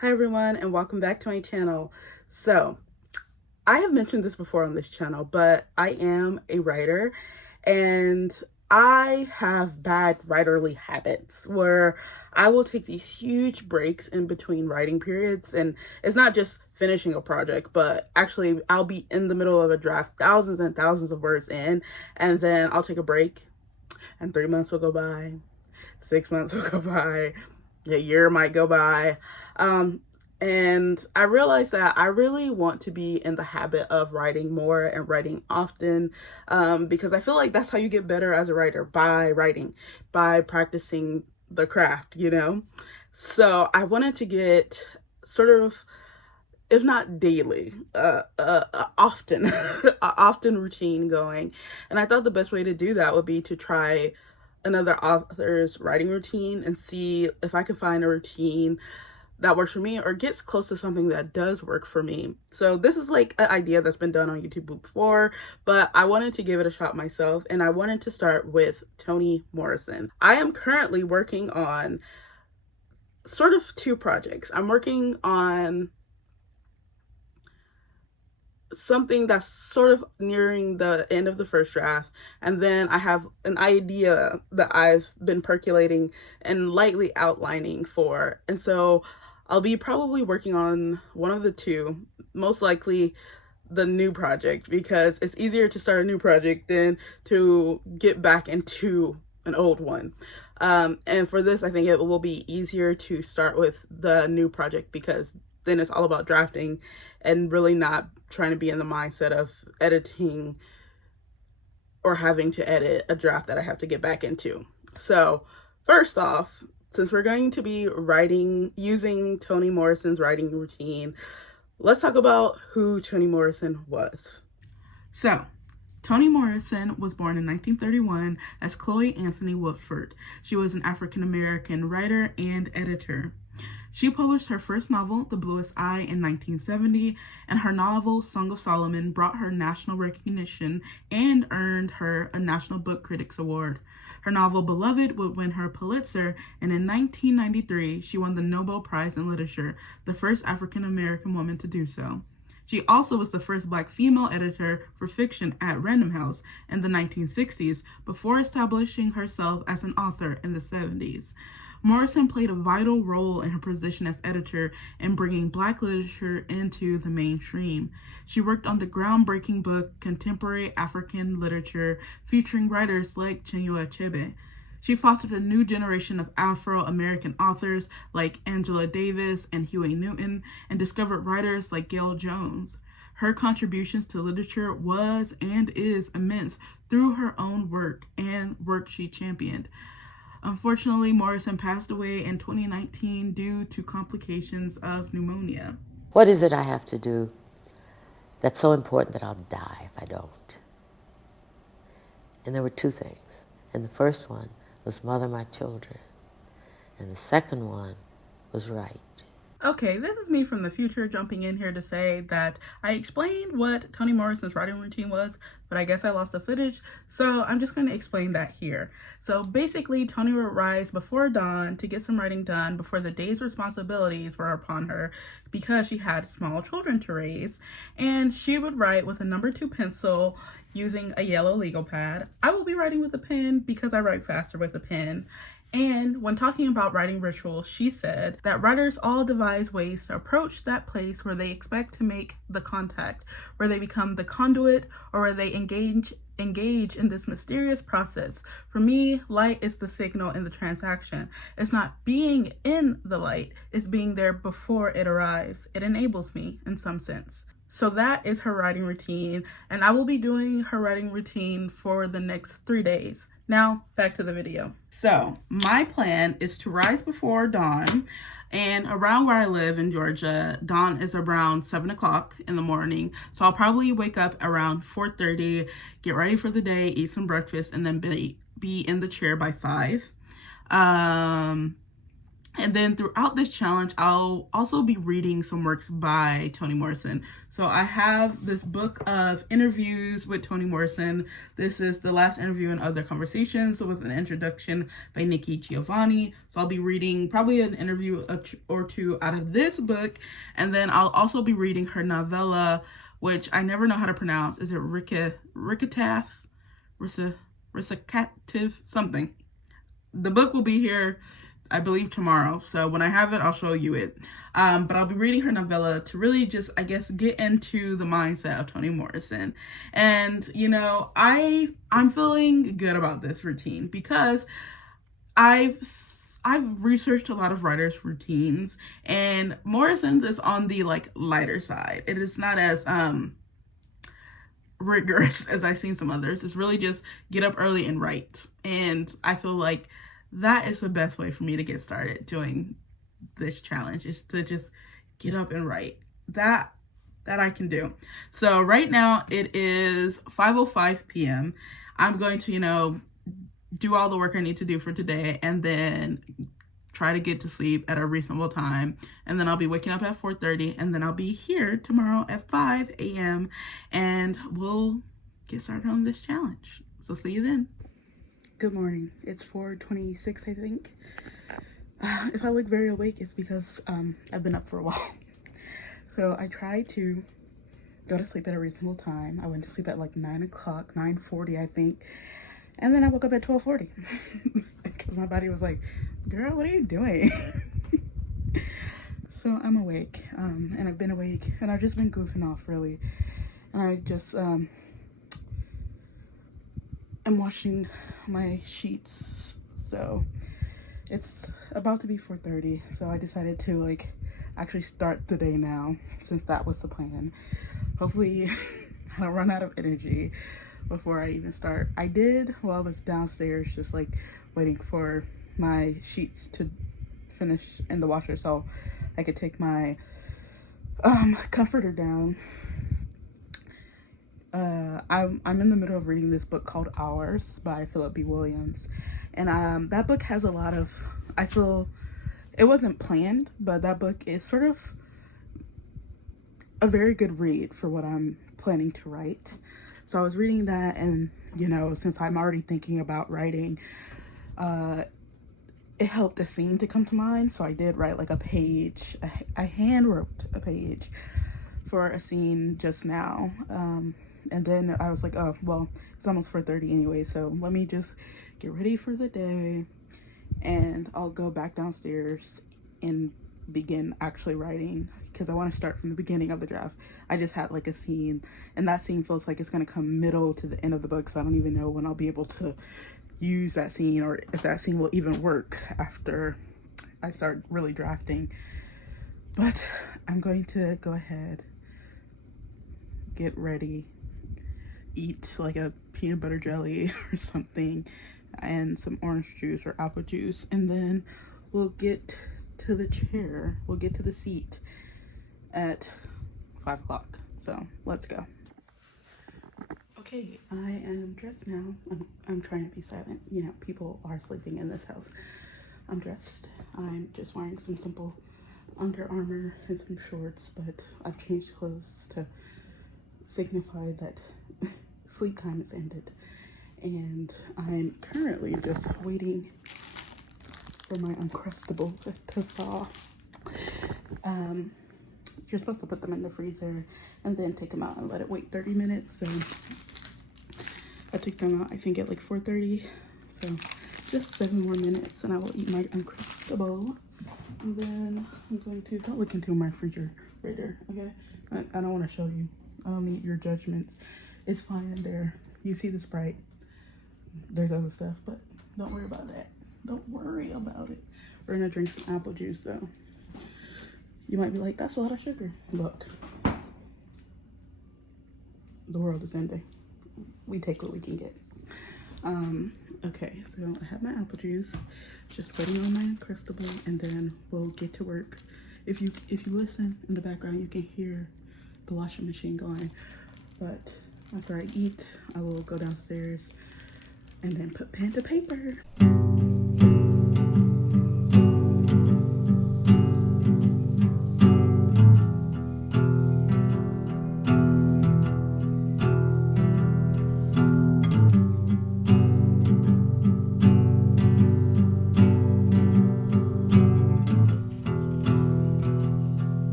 Hi everyone, and welcome back to my channel. So, I have mentioned this before on this channel, but I am a writer and I have bad writerly habits where I will take these huge breaks in between writing periods, and it's not just finishing a project, but actually I'll be in the middle of a draft, thousands and thousands of words in, and then I'll take a break and 3 months will go by, 6 months will go by, a year might go by. And I realized that I really want to be in the habit of writing more and writing often, because I feel like that's how you get better as a writer, by writing, by practicing the craft. So I wanted to get sort of, if not daily, often, often routine going. And I thought the best way to do that would be to try another author's writing routine and see if I could find a routine that works for me or gets close to something that does work for me. So this is like an idea that's been done on YouTube before, but I wanted to give it a shot myself, and I wanted to start with Toni Morrison. I am currently working on sort of two projects. I'm working on something that's sort of nearing the end of the first draft, and then I have an idea that I've been percolating and lightly outlining for, and so I'll be probably working on one of the two, most likely the new project, because it's easier to start a new project than to get back into an old one. And for this, I think it will be easier to start with the new project, because then it's all about drafting and really not trying to be in the mindset of editing or having to edit a draft that I have to get back into. So first off, since we're going to be using Toni Morrison's writing routine, let's talk about who Toni Morrison was. So, Toni Morrison was born in 1931 as Chloe Anthony Woodford. She was an African-American writer and editor. She published her first novel, The Bluest Eye, in 1970, and her novel, Song of Solomon, brought her national recognition and earned her a National Book Critics Award. Her novel, Beloved, would win her a Pulitzer, and in 1993, she won the Nobel Prize in Literature, the first African-American woman to do so. She also was the first Black female editor for fiction at Random House in the 1960s, before establishing herself as an author in the 70s. Morrison played a vital role in her position as editor in bringing Black literature into the mainstream. She worked on the groundbreaking book Contemporary African Literature, featuring writers like Chinua Achebe. She fostered a new generation of Afro-American authors like Angela Davis and Huey Newton, and discovered writers like Gail Jones. Her contributions to literature was and is immense through her own work and work she championed. Unfortunately, Morrison passed away in 2019 due to complications of pneumonia. What is it I have to do that's so important that I'll die if I don't? And there were two things. And the first one was mother my children. And the second one was write. Okay, this is me from the future jumping in here to say that I explained what Toni Morrison's writing routine was, but I guess I lost the footage, so I'm just going to explain that here. So basically, Toni would rise before dawn to get some writing done before the day's responsibilities were upon her, because she had small children to raise, and she would write with a number 2 pencil using a yellow legal pad. I will be writing with a pen because I write faster with a pen. And when talking about writing rituals, she said that writers all devise ways to approach that place where they expect to make the contact, where they become the conduit, or where they engage in this mysterious process. For me, light is the signal in the transaction. It's not being in the light, it's being there before it arrives. It enables me in some sense. So that is her writing routine, and I will be doing her writing routine for the next 3 days. Now, back to the video. So, my plan is to rise before dawn, and around where I live in Georgia, dawn is around 7 o'clock in the morning. So I'll probably wake up around 4:30, get ready for the day, eat some breakfast, and then be in the chair by 5. And then throughout this challenge, I'll also be reading some works by Toni Morrison. So I have this book of interviews with Toni Morrison. This is The Last Interview and Other Conversations with an introduction by Nikki Giovanni. So I'll be reading probably an interview or two out of this book. And then I'll also be reading her novella, which I never know how to pronounce. Is it Recitatif? Recitatif? Something. The book will be here, I believe, tomorrow. So when I have it, I'll show you it. But I'll be reading her novella to really just, I guess, get into the mindset of Toni Morrison. And, you know, I'm feeling good about this routine because I've researched a lot of writers' routines, and Morrison's is on the like lighter side. It is not as rigorous as I've seen some others. It's really just get up early and write. And I feel like that is the best way for me to get started doing this challenge, is to just get up and write. That I can do. So right now it is 5:05 p.m. I'm going to, you know, do all the work I need to do for today and then try to get to sleep at a reasonable time. And then I'll be waking up at 4:30, and then I'll be here tomorrow at 5 a.m. and we'll get started on this challenge. So see you then. Good morning. It's 4:26, I think. If I look very awake, it's because I've been up for a while. So I tried to go to sleep at a reasonable time. I went to sleep at like 9 o'clock, 9:40, I think. And then I woke up at 12:40 because my body was like, girl, what are you doing? So I'm awake, and I've been awake, and I've just been goofing off, really. And I just am washing my sheets. So it's about to be 4:30, so I decided to like actually start the day now, since that was the plan. Hopefully I don't run out of energy before I even start. I did while I was downstairs, just like waiting for my sheets to finish in the washer so I could take my comforter down. I'm in the middle of reading this book called Hours by Philip B. Williams, and that book has a lot of, I feel, it wasn't planned, but that book is sort of a very good read for what I'm planning to write. So I was reading that, and you know, since I'm already thinking about writing, it helped a scene to come to mind. So I did write like a page, I hand wrote a page for a scene just now. And then I was like, oh, well, it's almost 4:30 anyway, so let me just get ready for the day, and I'll go back downstairs and begin actually writing, because I want to start from the beginning of the draft. I just had like a scene, and that scene feels like it's going to come middle to the end of the book, so I don't even know when I'll be able to use that scene, or if that scene will even work after I start really drafting. But I'm going to go ahead, get ready, eat like a peanut butter jelly or something, and some orange juice or apple juice, and then we'll get to the chair, we'll get to the seat at 5 o'clock. So let's go. Okay, I am dressed now. I'm trying to be silent. You know, people are sleeping in this house. I'm dressed. I'm just wearing some simple Under Armour and some shorts, but I've changed clothes to signify that sleep time has ended. And I'm currently just waiting for my Uncrustable to thaw. You're supposed to put them in the freezer and then take them out and let it wait 30 minutes. So I took them out, I think, at like 4:30. So just 7 more minutes and I will eat my Uncrustable. And then I'm going to, don't look into my refrigerator, okay? I don't want to show you. I don't need your judgments. It's fine in there. You see the Sprite. There's other stuff, but don't worry about that. Don't worry about it. We're gonna drink some apple juice, though. You might be like, that's a lot of sugar. Look, the world is ending. We take what we can get. Okay, so I have my apple juice, just waiting on my Uncrustable, and then we'll get to work. If you listen in the background, you can hear the washing machine going. But after I eat, I will go downstairs and then put pen to paper.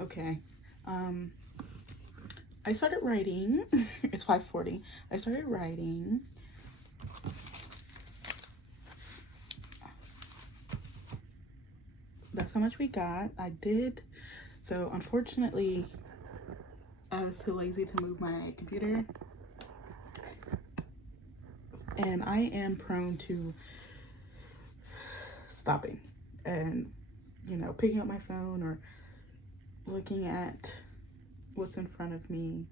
Okay. I started writing. It's 5:40. I started writing. That's how much we got. I did. So unfortunately, I was too lazy to move my computer. And I am prone to stopping and, you know, picking up my phone or looking at what's in front of me.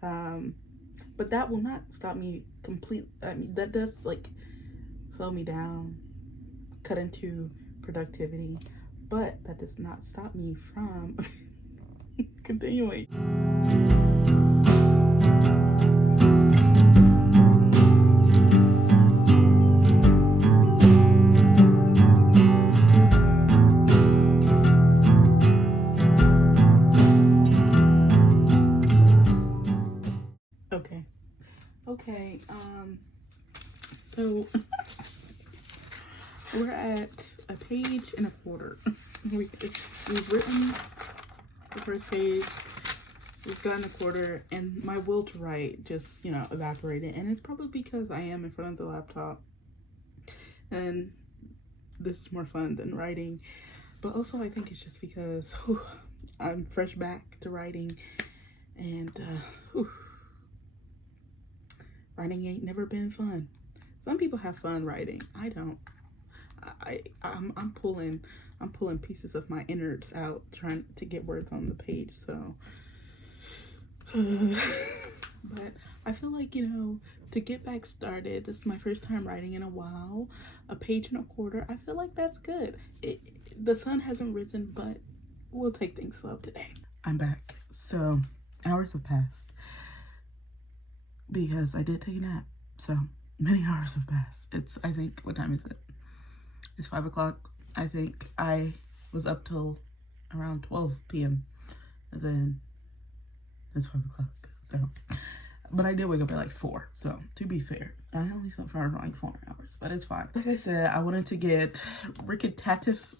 But that will not stop me completely. I mean, that does like slow me down, cut into productivity, but that does not stop me from continuing. Okay. Okay. So we're at a page and a quarter. We've written the first page, we've gotten a quarter, and my will to write just, you know, evaporated. And it's probably because I am in front of the laptop and this is more fun than writing. But also I think it's just because I'm fresh back to writing, and writing ain't never been fun. Some people have fun writing. I don't. I'm pulling pieces of my innards out trying to get words on the page. So but I feel like, you know, to get back started, this is my first time writing in a while. A page and a quarter, I feel like that's good. The sun hasn't risen, but we'll take things slow today. I'm back. So hours have passed because I did take a nap. So many hours have passed. I think, what time is it? It's 5 o'clock. I think I was up till around 12 p.m. and then it's 5 o'clock. So, but I did wake up at like 4. So to be fair, I only slept for like 4 hours, but it's fine. Like I said, I wanted to get Recitatif,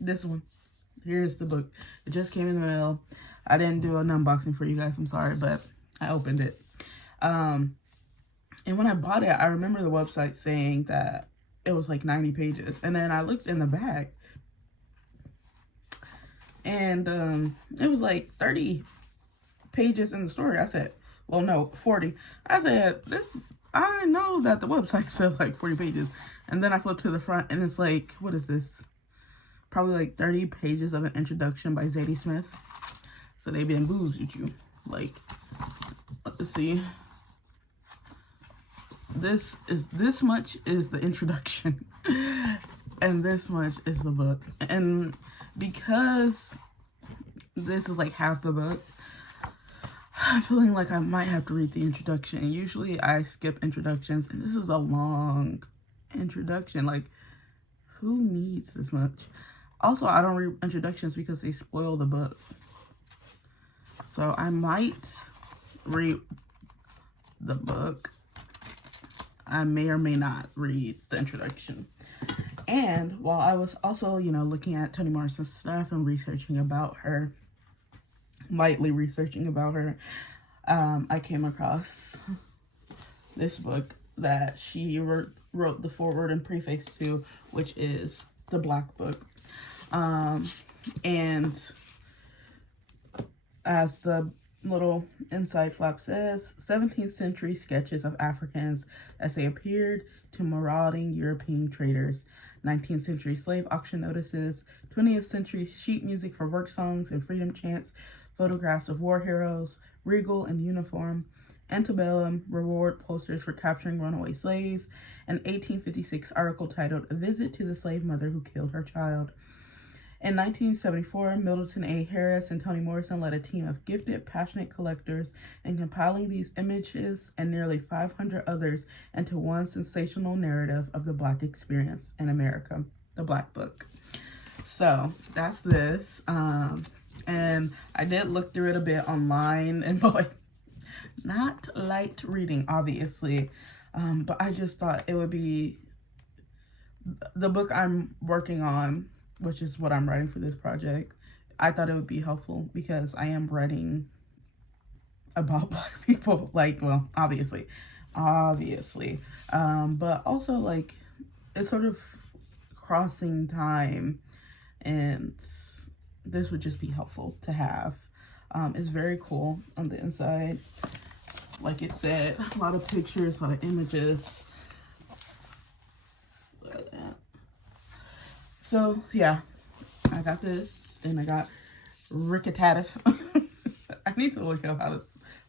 this one. Here's the book. It just came in the mail. I didn't do an unboxing for you guys. I'm sorry, but I opened it. And when I bought it, I remember the website saying that it was like 90 pages. And then I looked in the bag and it was like 30 pages in the story. I said, well, no, 40. I said, I know that the website said like 40 pages. And then I flipped to the front and it's like, what is this? Probably like 30 pages of an introduction by Zadie Smith. So they bamboozled you. Like, let's see. This much is the introduction and this much is the book. And because this is like half the book, I'm feeling like I might have to read the introduction. Usually I skip introductions, and this is a long introduction. Like, who needs this much? Also, I don't read introductions because they spoil the book. So I might read the book. I may or may not read the introduction. And while I was also, you know, looking at Toni Morrison's stuff and researching about her, lightly researching about her, I came across this book that she wrote the foreword and preface to, which is The Black Book. And as the little inside flap says, 17th century sketches of Africans as they appeared to marauding European traders, 19th century slave auction notices, 20th century sheet music for work songs and freedom chants, photographs of war heroes, regal in uniform, antebellum reward posters for capturing runaway slaves, an 1856 article titled A Visit to the Slave Mother Who Killed Her Child. In 1974, Middleton A. Harris and Toni Morrison led a team of gifted, passionate collectors in compiling these images and nearly 500 others into one sensational narrative of the Black experience in America, The Black Book. So that's this. And I did look through it a bit online, and boy, not light reading, obviously. But I just thought it would be the book I'm working on. which is what I'm writing for this project, I thought it would be helpful because I am writing about Black people. Like, well, obviously, but also like it's sort of crossing time, and this would just be helpful to have. It's very cool on the inside. Like it said, a lot of pictures, a lot of images. Look at that. So yeah, I got this, and I got Recitatif. I need to look up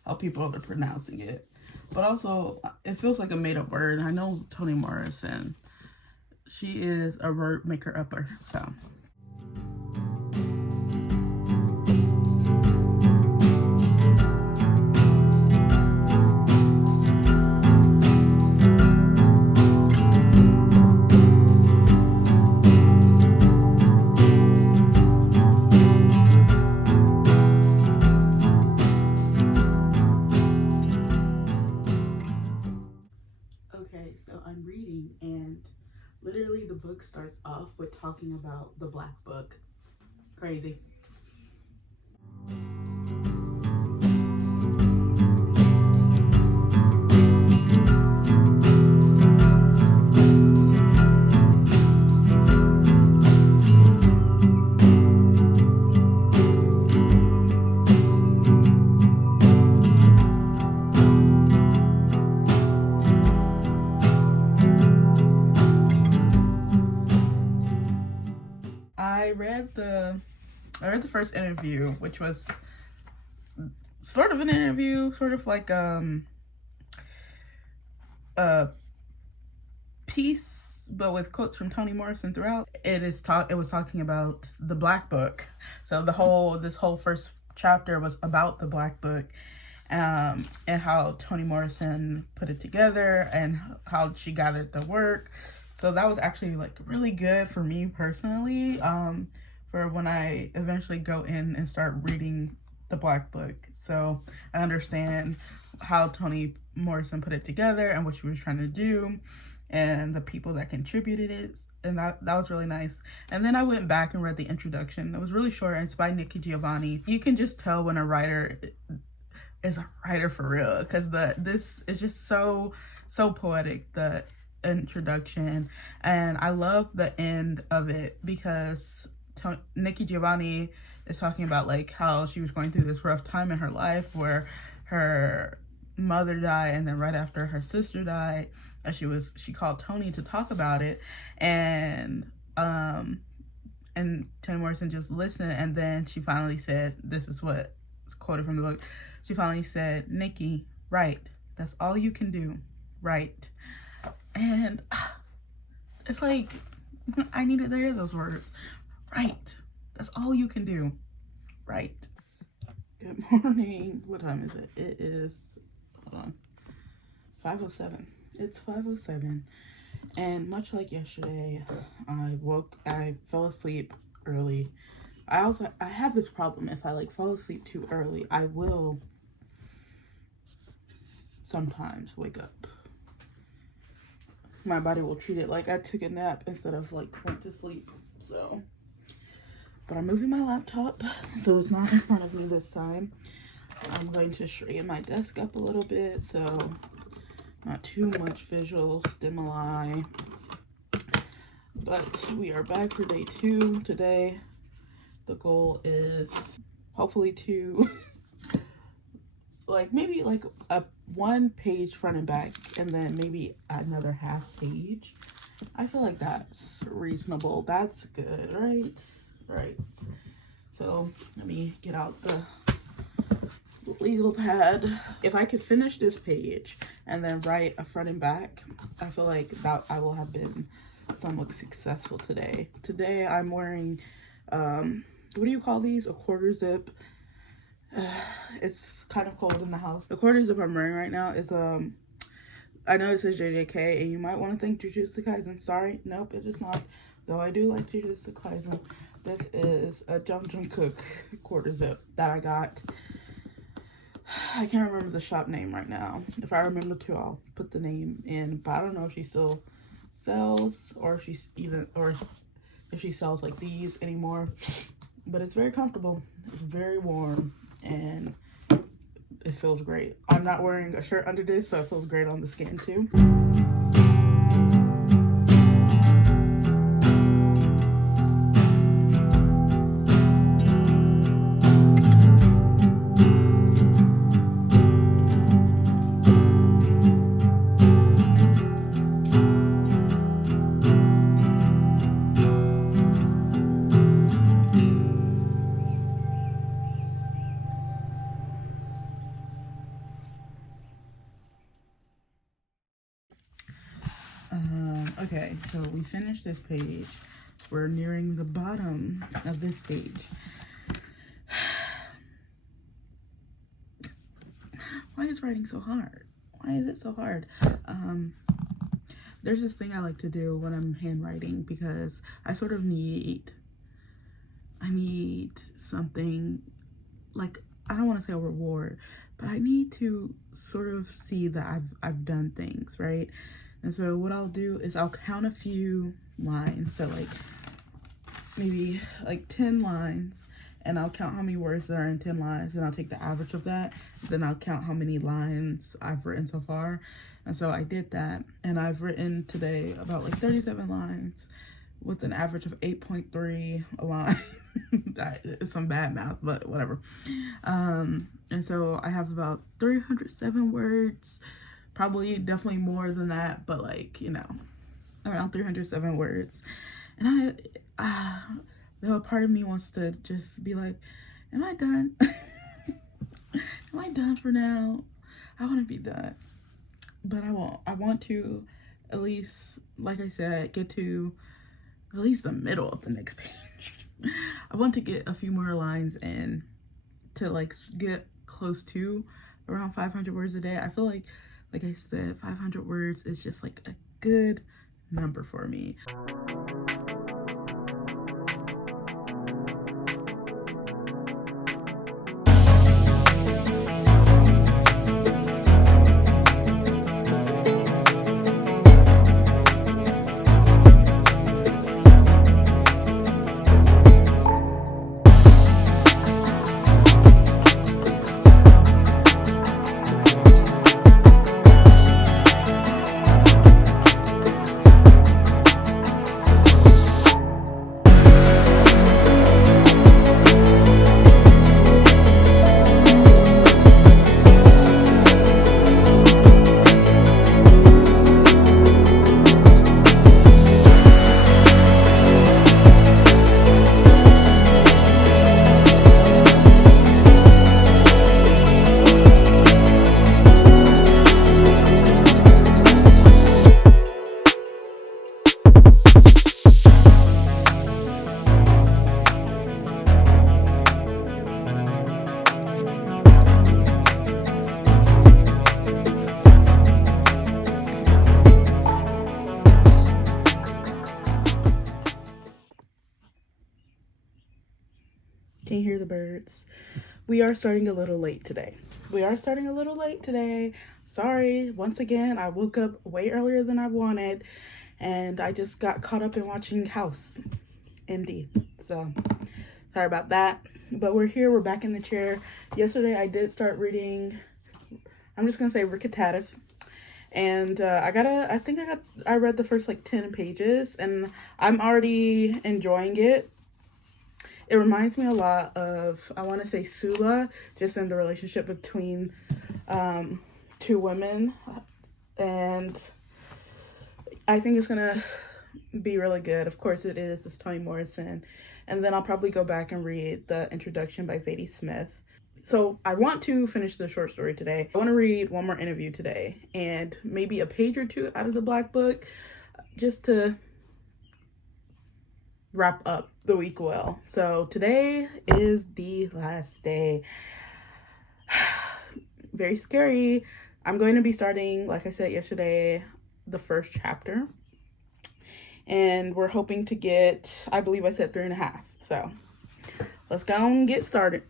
how people are pronouncing it. But also, it feels like a made-up word. I know Toni Morrison. She is a word maker-upper, so. Okay, so I'm reading, and literally the book starts off with talking about the Black Book. Crazy. I read the first interview, which was sort of an interview, sort of like a piece, but with quotes from Toni Morrison throughout. It was talking about the Black Book. So this whole first chapter was about the Black Book, and how Toni Morrison put it together and how she gathered the work. So that was actually like really good for me personally, for when I eventually go in and start reading the Black Book. So I understand how Toni Morrison put it together and what she was trying to do, and the people that contributed it. And that was really nice. And then I went back and read the introduction. It was really short. It's by Nikki Giovanni. You can just tell when a writer is a writer for real, because this is just so poetic, the introduction. And I love the end of it because Nikki Giovanni is talking about like how she was going through this rough time in her life where her mother died, and then right after her sister died, and she called Toni to talk about it, and Toni Morrison just listened, and then she finally said, this is what is quoted from the book. She finally said, "Nikki, write. That's all you can do. Write." And it's like, I needed to hear those words. Write. That's all you can do. Write. Good morning. What time is it? It is, hold on, 5:07. It's 5:07. And much like yesterday, I fell asleep early. I have this problem. If I like fall asleep too early, I will sometimes wake up. My body will treat it like I took a nap instead of like went to sleep. So, but I'm moving my laptop so it's not in front of me this time. I'm going to straighten my desk up a little bit so not too much visual stimuli. But we are back for day 2 today. The goal is hopefully to like maybe like a 1 page front and back, and then maybe another half page. I feel like that's reasonable. That's good, right? Right. So let me get out the legal pad. If I could finish this page and then write a front and back, I feel like that I will have been somewhat successful today. Today I'm wearing, what do you call these? A quarter zip. It's kind of cold in the house. The quarter zip I'm wearing right now is, I know it says JJK, and you might want to think Jujutsu Kaisen. Sorry, nope, it is not. Though I do like Jujutsu Kaisen. This is a Jungkook quarter zip that I got. I can't remember the shop name right now. If I remember to, I'll put the name in. But I don't know if she still sells, or if she's if she sells like these anymore, but it's very comfortable. It's very warm and it feels great. I'm not wearing a shirt under this, so it feels great on the skin too. Okay, so we finished this page. We're nearing the bottom of this page. Why is writing so hard? Why is it so hard? There's this thing I like to do when I'm handwriting because I sort of need something, like, I don't want to say a reward, but I need to sort of see that I've done things, right? And so what I'll do is I'll count a few lines, so like maybe like 10 lines, and I'll count how many words there are in 10 lines, and I'll take the average of that, then I'll count how many lines I've written so far. And so I did that, and I've written today about like 37 lines with an average of 8.3 a line. That is some bad math, but whatever. And so I have about 307 words, probably definitely more than that, but like, you know, around 307 words. And though a part of me wants to just be like, am I done? Am I done for now? I want to be done, but I won't. I want to at least, like I said, get to at least the middle of the next page. I want to get a few more lines in to like get close to around 500 words a day. I feel like I said, 500 words is just like a good number for me. Can you hear the birds? We are starting a little late today. Sorry, once again, I woke up way earlier than I wanted, and I just got caught up in watching House MD. So, sorry about that. But we're here, we're back in the chair. Yesterday, I did start reading, I'm just gonna say Recitatif. And I read the first like 10 pages, and I'm already enjoying it. It reminds me a lot of, I want to say, Sula, just in the relationship between two women. And I think it's going to be really good. Of course it is. It's Toni Morrison. And then I'll probably go back and read the introduction by Zadie Smith. So I want to finish the short story today. I want to read one more interview today and maybe a page or two out of the Black Book, just to wrap up the week well. So today is the last day. Very scary. I'm going to be starting, like I said yesterday, the first chapter. And we're hoping to get, I believe I said 3.5. So let's go and get started.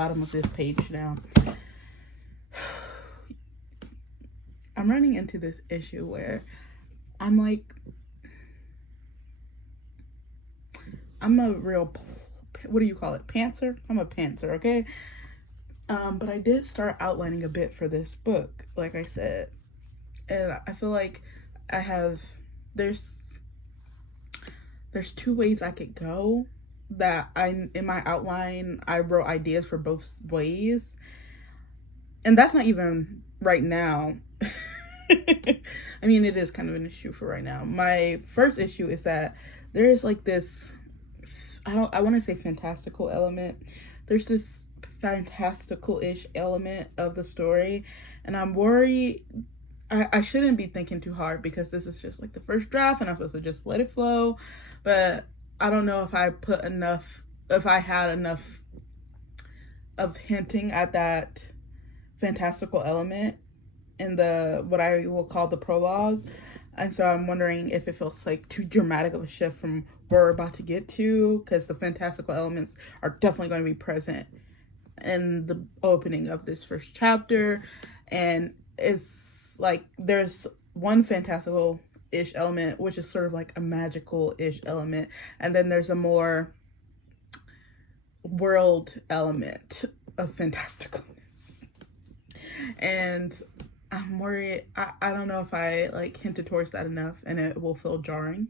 bottom of this page now. I'm running into this issue where I'm like, I'm a real, what do you call it? Pantser? I'm a pantser, okay? But I did start outlining a bit for this book, like I said. And I feel like I have, there's two ways I could go that in my outline, I wrote ideas for both ways. And that's not even right now. I mean, it is kind of an issue for right now. My first issue is that there's like this, I want to say fantastical element. There's this fantastical-ish element of the story, and I'm worried. I shouldn't be thinking too hard because this is just like the first draft and I'm supposed to just let it flow, but I don't know if I had enough of hinting at that fantastical element in the what I will call the prologue. And so I'm wondering if it feels like too dramatic of a shift from where we're about to get to, because the fantastical elements are definitely going to be present in the opening of this first chapter. And it's like there's one fantastical-ish element, which is sort of like a magical-ish element. And then there's a more world element of fantasticalness. And I'm worried, I don't know if I like hinted towards that enough and it will feel jarring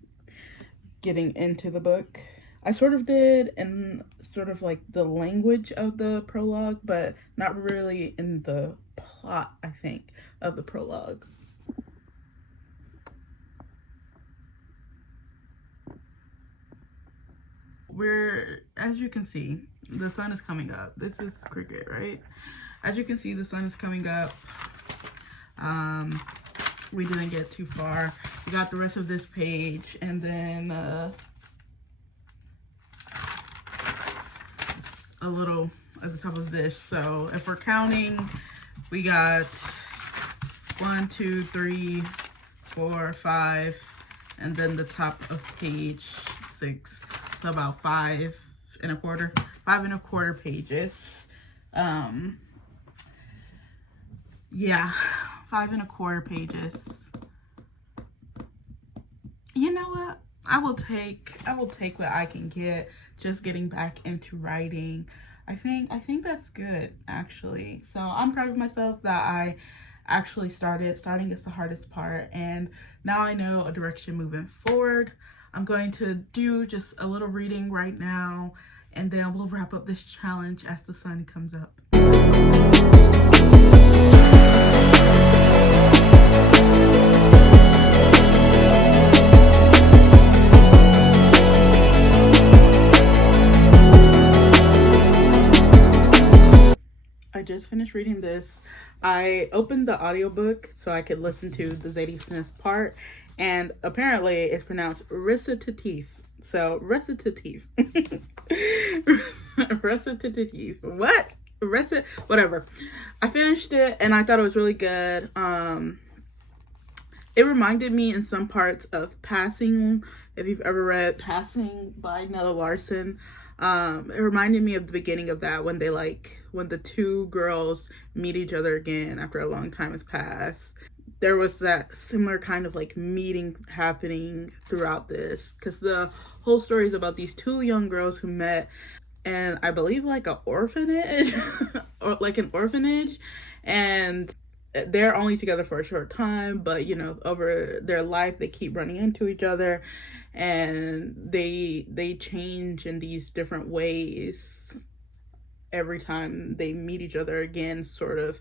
getting into the book. I sort of did in sort of like the language of the prologue, but not really in the plot, I think, of the prologue. As you can see, the sun is coming up. This is cricket, right? As you can see, the sun is coming up. We didn't get too far. We got the rest of this page, and then a little at the top of this. So if we're counting, we got 1, 2, 3, 4, 5, and then the top of page 6. So about 5 and a quarter pages. Yeah, 5 and a quarter pages. You know what? I will take what I can get. Just getting back into writing. I think that's good, actually. So I'm proud of myself that I actually started. Starting is the hardest part, and now I know a direction moving forward. I'm going to do just a little reading right now, and then we'll wrap up this challenge as the sun comes up. I just finished reading this. I opened the audiobook so I could listen to the Zadie Smith part, and apparently it's pronounced recitatif. So recitatif. Recitatif. What? Whatever. I finished it and I thought it was really good. It reminded me in some parts of Passing. If you've ever read Passing by Nella Larson, it reminded me of the beginning of that, when the two girls meet each other again after a long time has passed. There was that similar kind of like meeting happening throughout this, because the whole story is about these two young girls who met, and I believe like an orphanage or like an orphanage, and they're only together for a short time, but you know, over their life they keep running into each other, and they change in these different ways every time they meet each other again, sort of.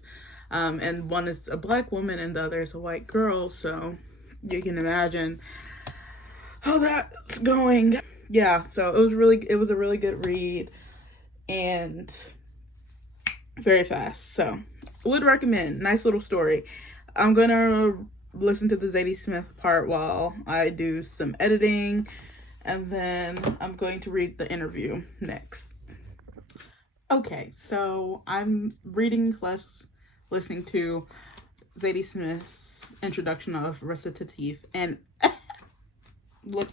And one is a black woman and the other is a white girl, so you can imagine how that's going. Yeah, so it was a really good read and very fast. So would recommend. Nice little story. I'm gonna listen to the Zadie Smith part while I do some editing, and then I'm going to read the interview next. Okay, so I'm reading / listening to Zadie Smith's introduction of Recitatif, and look,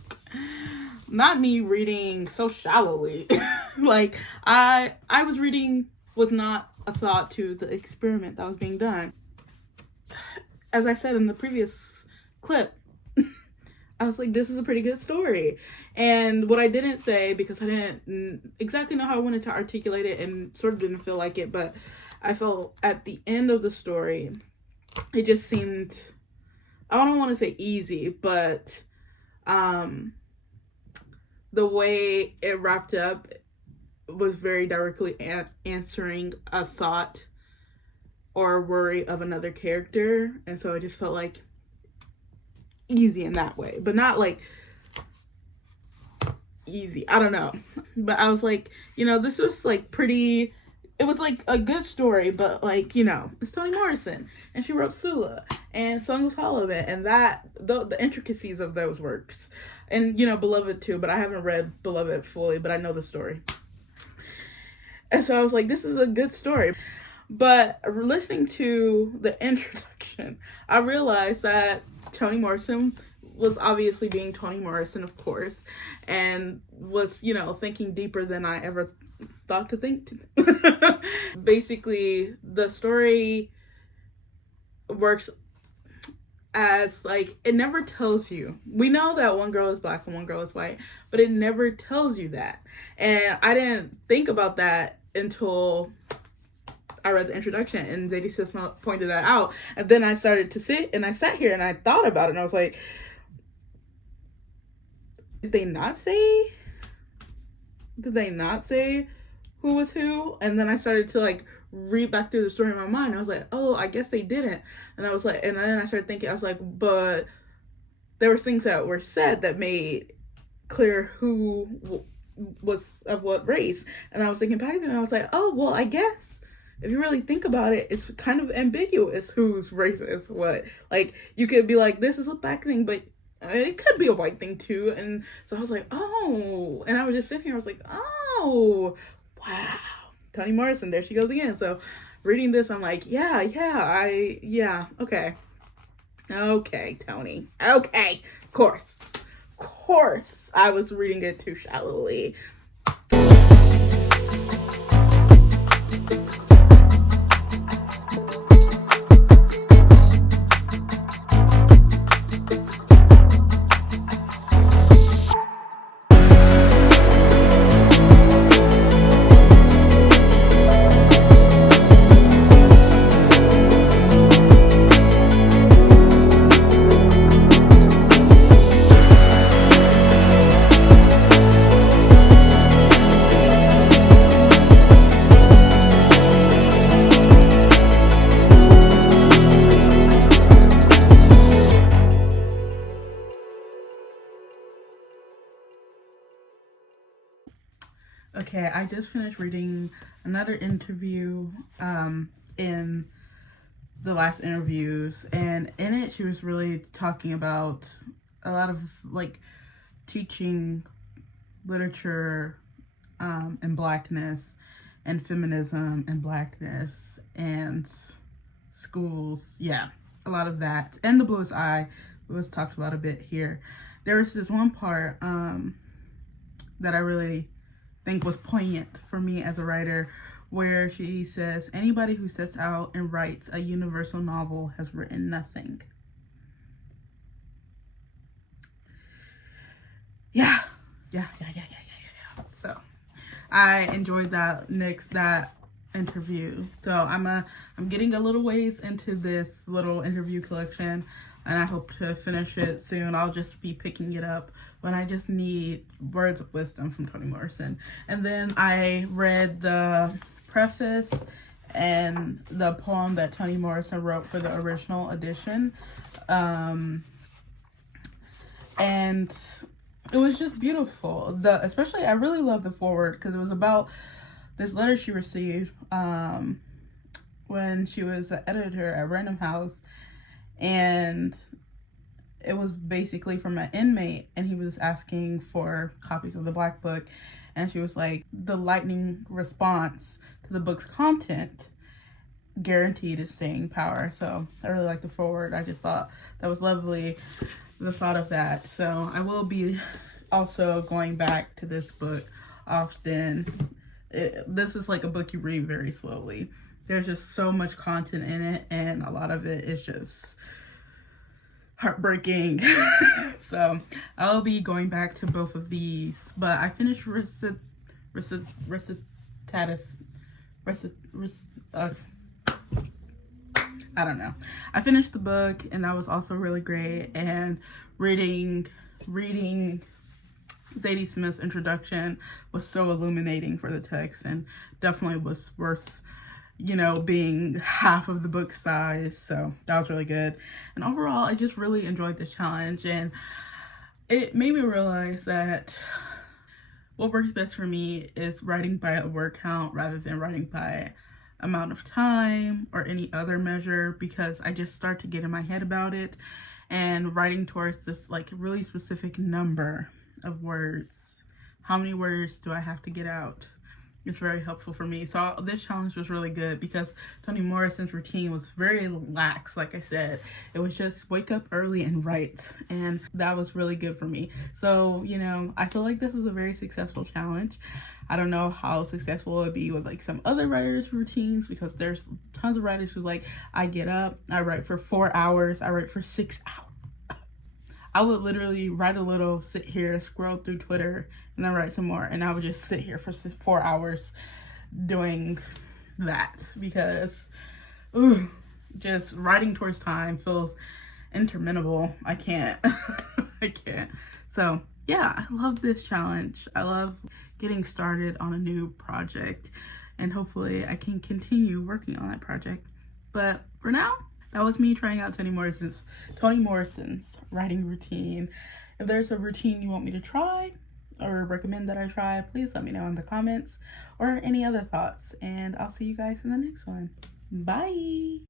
not me reading so shallowly. Like I was reading was not a thought to the experiment that was being done. As I said in the previous clip, I was like, this is a pretty good story. And what I didn't say, because I didn't exactly know how I wanted to articulate it and sort of didn't feel like it, but I felt at the end of the story, it just seemed, I don't want to say easy, but the way it wrapped up was very directly answering a thought or a worry of another character. And so I just felt like easy in that way, but not like easy. I don't know. But I was like, this was like pretty, it was like a good story, but like, it's Toni Morrison and she wrote Sula and Song of Solomon and that, the intricacies of those works. And, Beloved too, but I haven't read Beloved fully, but I know the story. And so I was like, this is a good story. But listening to the introduction, I realized that Toni Morrison was obviously being Toni Morrison, of course, and was, thinking deeper than I ever thought to think. Basically, the story works as, like, it never tells you. We know that one girl is black and one girl is white, but it never tells you that. And I didn't think about that until I read the introduction, and Zadie Sis pointed that out. And then I started to sit, and I sat here, and I thought about it, and I was like, did they not say who was who? And then I started to, like, read back through the story in my mind. I was like, oh, I guess they didn't. And I was like, and then I started thinking, I was like, but there were things that were said that made clear who was of what race. And I was thinking back, and I was like, oh, well, I guess if you really think about it, it's kind of ambiguous whose race is what. Like, you could be like, this is a black thing, but it could be a white thing too. And so I was like, oh. And I was just sitting here, I was like, oh, wow. Toni Morrison, there she goes again. So reading this, I'm like, yeah, okay. Okay, Toni. Okay, of course. I was reading it too shallowly. Okay, I just finished reading another interview in the last interviews, and in it she was really talking about a lot of, like, teaching literature and blackness and feminism and blackness and schools. Yeah, a lot of that. And The Bluest Eye was talked about a bit here. There was this one part that I really think was poignant for me as a writer, where she says, anybody who sets out and writes a universal novel has written nothing. Yeah. So I enjoyed that interview. So I'm getting a little ways into this little interview collection, and I hope to finish it soon. I'll just be picking it up when I just need words of wisdom from Toni Morrison. And then I read the preface and the poem that Toni Morrison wrote for the original edition. And it was just beautiful. Especially, I really love the foreword, because it was about this letter she received when she was an editor at Random House, and it was basically from an inmate, and he was asking for copies of the Black Book, and she was like, the lightning response to the book's content guaranteed its staying power. So I really like the foreword. I just thought that was lovely, the thought of that. So I will be also going back to this book often. this is like a book you read very slowly. There's just so much content in it, and a lot of it is just heartbreaking. So I'll be going back to both of these, but I finished Recitatif. I don't know. I finished the book, and that was also really great. And reading Zadie Smith's introduction was so illuminating for the text, and definitely was worth, being half of the book size. So that was really good. And overall, I just really enjoyed this challenge, and it made me realize that what works best for me is writing by a word count rather than writing by amount of time or any other measure, because I just start to get in my head about it, and writing towards this like really specific number of words. How many words do I have to get out? It's very helpful for me. So this challenge was really good because Toni Morrison's routine was very lax. Like I said, it was just wake up early and write, and that was really good for me. So, I feel like this was a very successful challenge. I don't know how successful it would be with like some other writers' routines, because there's tons of writers who's like, I get up, I write for 4 hours, I write for 6 hours. I would literally write a little, sit here, scroll through Twitter, and then write some more. And I would just sit here for 4 hours doing that, because just writing towards time feels interminable. I can't. I can't. So yeah, I love this challenge. I love getting started on a new project, and hopefully I can continue working on that project. But for now, that was me trying out Toni Morrison's writing routine. If there's a routine you want me to try or recommend that I try, please let me know in the comments, or any other thoughts. And I'll see you guys in the next one. Bye!